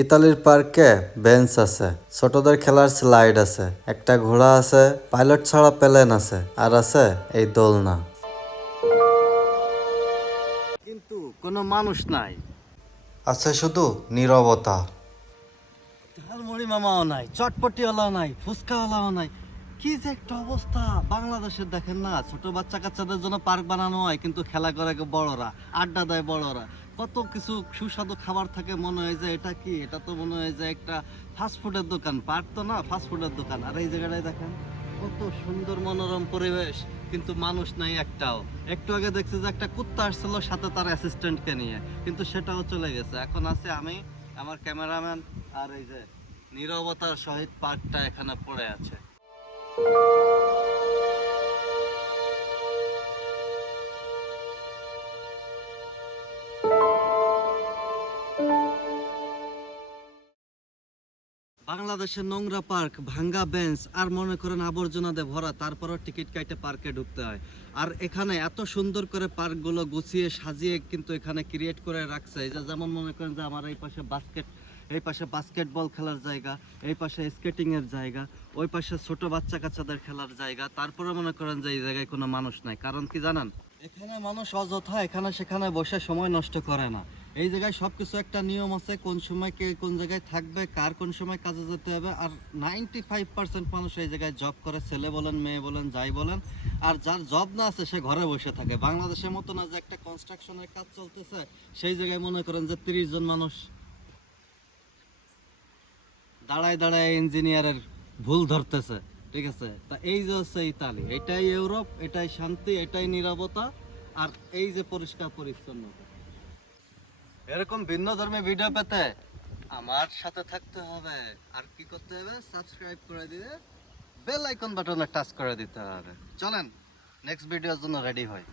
ইতালির পার্কে বেঞ্চ আছে, ছোটদের খেলার স্লাইড আছে, একটা ঘোড়া আছে, পাইলট ছাড়া প্লেন আছে, আর আছে এই দোলনা। কিন্তু কোনো মানুষ নাই। আছে শুধু নীরবতা। ঝালমুড়ি মামাও নাই, চটপটিওয়ালাও নাই, ফুচকাওয়ালাও নাই। কি যে একটা অবস্থা বাংলাদেশের! দেখেন না, ছোট বাচ্চা কাচ্চাদের জন্য পার্ক বানানো হয়, কিন্তু খেলা করে বড়রা, আড্ডা দেয় বড়রা, কত কিছু সুস্বাদু খাবার থাকে। মনে হয় যে এটা কি, এটা তো মনে হয় যে একটা ফাস্টফুডের দোকান। পার্ক তো না, ফাস্টফুডের দোকান। আর এই জায়গাটায় দেখেন কত সুন্দর মনোরম পরিবেশ, কিন্তু মানুষ নাই একটাও। একটু আগে দেখছি যে একটা কুত্তা আসছিল সাথে তার অ্যাসিস্ট্যান্টকে নিয়ে, কিন্তু সেটাও চলে গেছে। এখন আছে আমি, আমার ক্যামেরাম্যান, আর এই যে নীরবতার সহিত পার্কটা এখানে পড়ে আছে। বাংলাদেশের নোংরা পার্ক, ভাঙ্গা বেঞ্চ, আর মনে করেন আবর্জনা দিয়ে ভরা, তারপরও টিকিট কাটে পার্কে ঢুকতে হয়। আর এখানে এত সুন্দর করে পার্কগুলো গুছিয়ে সাজিয়ে কিন্তু এখানে ক্রিয়েট করে রাখছে। এই যে যেমন মনে করেন যে আমার এই পাশে বাস্কেটবল খেলার জায়গা, এই পাশে স্কেটিং এর জায়গা, ওই পাশে ছোট বাচ্চা কাচ্চাদের খেলার জায়গা। তারপরে মনে করেন যে এই জায়গায় কোনো মানুষ নাই। কারণ কি জানেন, এখানে মানুষ অযথা এখানে সেখানে বসে সময় নষ্ট করে না। এই জায়গায় সবকিছু একটা নিয়ম আছে, কোন সময় কে কোন জায়গায় থাকবে, কার কোন সময় কাজে যেতে হবে। আর 95% মানুষ এই জায়গায় জব করে, ছেলে বলেন মেয়ে বলেন যাই বলেন। আর যার জব না আছে সে ঘরে বসে থাকে। বাংলাদেশের মতো না যে একটা কনস্ট্রাকশনের কাজ চলতেছে, সেই জায়গায় মনে করেন যে 30 জন মানুষ দাঁড়ায় দাঁড়ায় ইঞ্জিনিয়ারের ভুল ধরতেছে। ঠিক আছে, তা এই যে হচ্ছে ইতালি, এটাই ইউরোপ, এটাই শান্তি, এটাই নীরবতা, আর এই যে পরিষ্কার পরিচ্ছন্নতা। এরকম ভিন্ন ধর্মী ভিডিও পেতে আমার সাথে থাকতে হবে। আর কি করতে হবে? সাবস্ক্রাইব করে দিয়ে বেল আইকন বাটনে টাচ করে দিতে হবে। চলেন নেক্সট ভিডিওর জন্য রেডি হই।